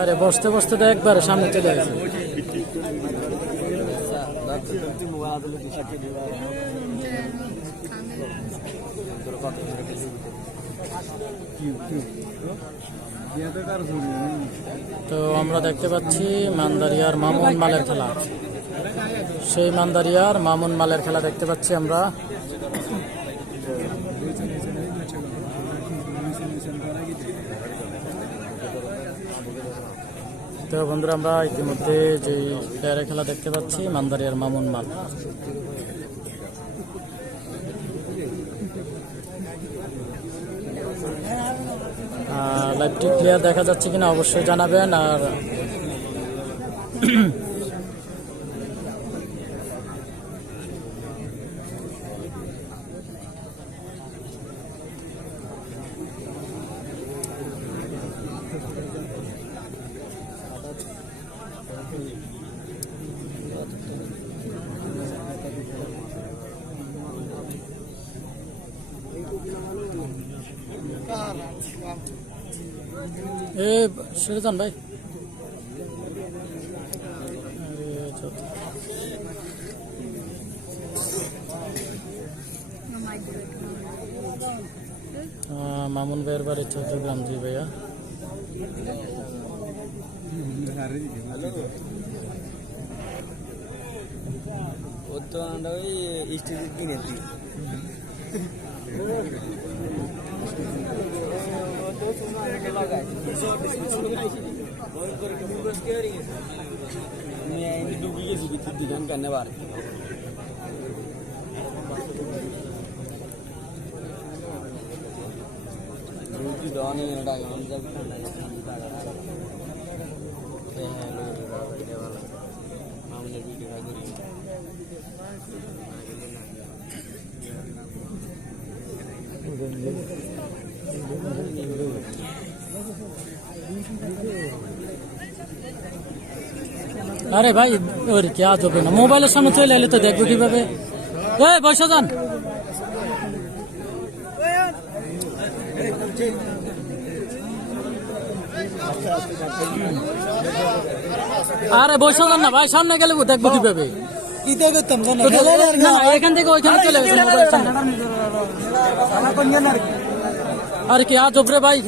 আরে বসতে বসতে তো একবারে সামনে চলে গেছে। তো আমরা দেখতে পাচ্ছি মান্দারিয়ার মামুন মালের খেলা, সেই মান্দারিয়ার মামুন মালের খেলা দেখতে পাচ্ছি আমরা। তো বন্ধুরা, আমরা ইতিমধ্যে যে প্লেয়ারের খেলা দেখতে পাচ্ছি মান্দারিয়ার মামুন মাল। লাইভটি ক্লিয়ার দেখা যাচ্ছে কিনা অবশ্যই জানাবেন। আর সেরে যান ভাই। মামুন ভাইয়ের বাড়ি চট্টগ্রাম। জি ভাইয়া। ও তো আমরা ওই স্টেজে কিনে দিই। डूबी गई दिखान करने बार আরে ভাই ওর কি আজ হবে না, মোবাইলের সামনে চলে এলে তো দেখবো কিভাবে। বসে যান। আরে বসে যান না ভাই, সামনে গেলে দেখবো কিভাবে। এখান থেকে ওইখানে চলে গেছে মোবাইলের সামনে। আরে কি আজ হবে ভাই,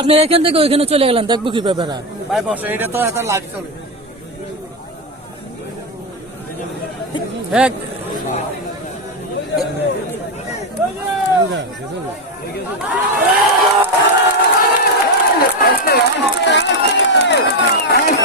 আপনি এখান থেকে ওইখানে চলে গেলেন, দেখবো কি ব্যাপার। ভাই বসে, এটা তো একটা লাইভ চলে। এক